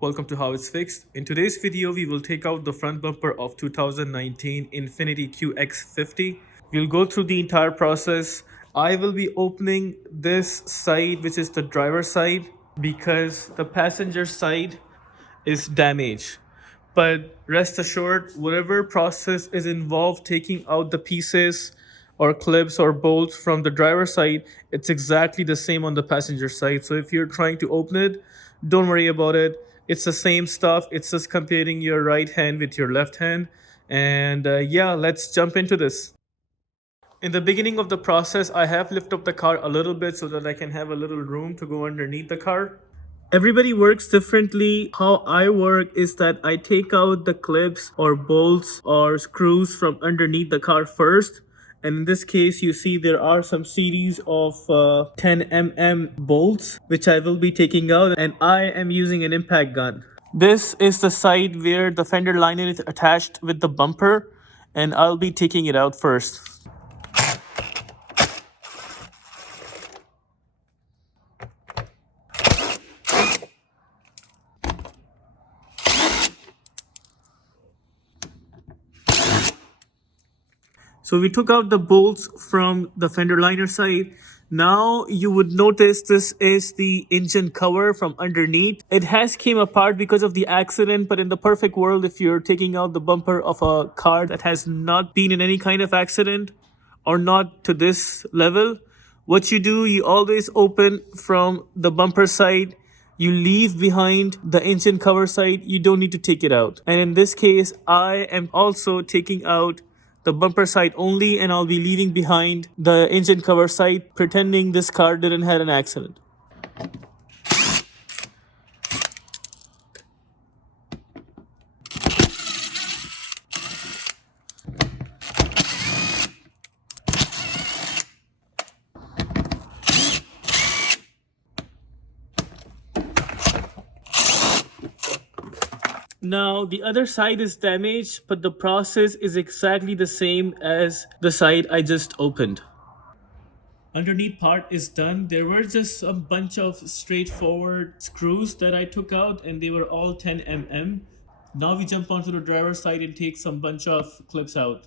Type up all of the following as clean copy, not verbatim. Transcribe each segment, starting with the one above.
Welcome to How It's Fixed. In today's video, we will take out the front bumper of 2019 Infiniti QX50. We'll go through the entire process. I will be opening this side, which is the driver side, because the passenger side is damaged. But rest assured, whatever process is involved taking out the pieces or clips or bolts from the driver's side, it's exactly the same on the passenger side. So if you're trying to open it, don't worry about it. It's the same stuff. It's just comparing your right hand with your left hand. And yeah, let's jump into this. In the beginning of the process, I have lifted up the car a little bit so that I can have a little room to go underneath the car. Everybody works differently. How I work is that I take out the clips or bolts or screws from underneath the car first. And in this case, you see there are some series of 10 mm bolts, which I will be taking out. And I am using an impact gun. This is the side where the fender liner is attached with the bumper. And I'll be taking it out first. So we took out the bolts from the fender liner side. Now you would notice this is the engine cover from underneath. It has came apart because of the accident, but in the perfect world, if you're taking out the bumper of a car that has not been in any kind of accident or not to this level, what you do, you always open from the bumper side. You leave behind the engine cover side. You don't need to take it out. And in this case, I am also taking out the bumper side only, and I'll be leaving behind the engine cover side, pretending this car didn't have an accident. Now, the other side is damaged, but the process is exactly the same as the side I just opened. Underneath part is done. There were just a bunch of straightforward screws that I took out, and they were all 10 mm. Now we jump onto the driver's side and take some bunch of clips out.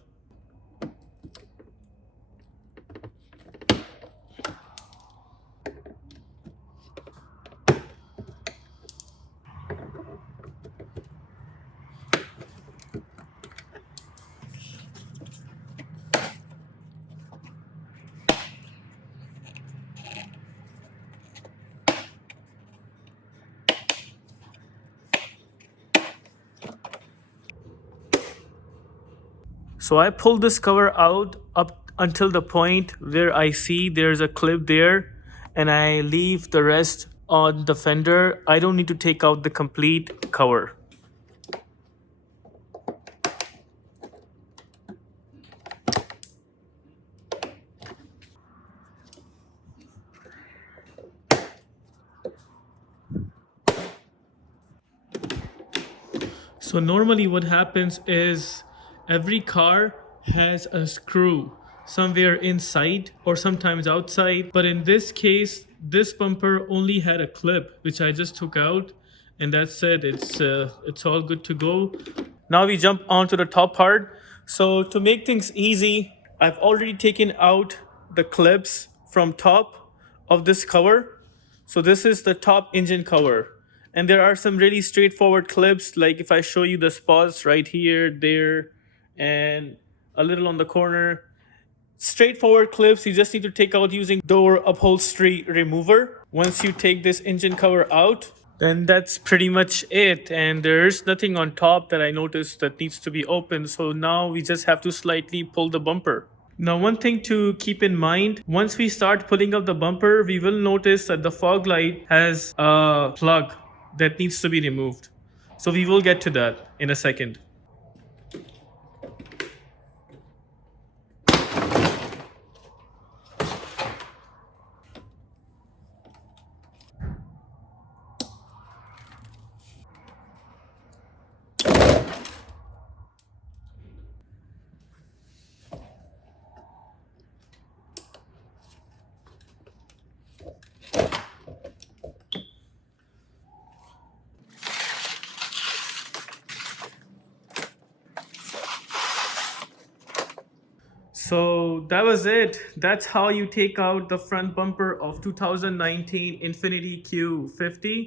So I pull this cover out up until the point where I see there's a clip there, and I leave the rest on the fender. I don't need to take out the complete cover. So normally what happens is every car has a screw somewhere inside or sometimes outside. But in this case, this bumper only had a clip, which I just took out. And that's it. It's all good to go. Now we jump onto the top part. So to make things easy, I've already taken out the clips from top of this cover. So this is the top engine cover. And there are some really straightforward clips, like if I show you the spots right here, there, and a little on the corner. Straightforward clips you just need to take out using door upholstery remover. Once you take this engine cover out, then that's pretty much it. And there's nothing on top that I noticed that needs to be opened. So now we just have to slightly pull the bumper. Now, one thing to keep in mind, once we start pulling up the bumper, we will notice that the fog light has a plug that needs to be removed. So we will get to that in a second. So that was it. That's how you take out the front bumper of 2019 Infiniti Q50.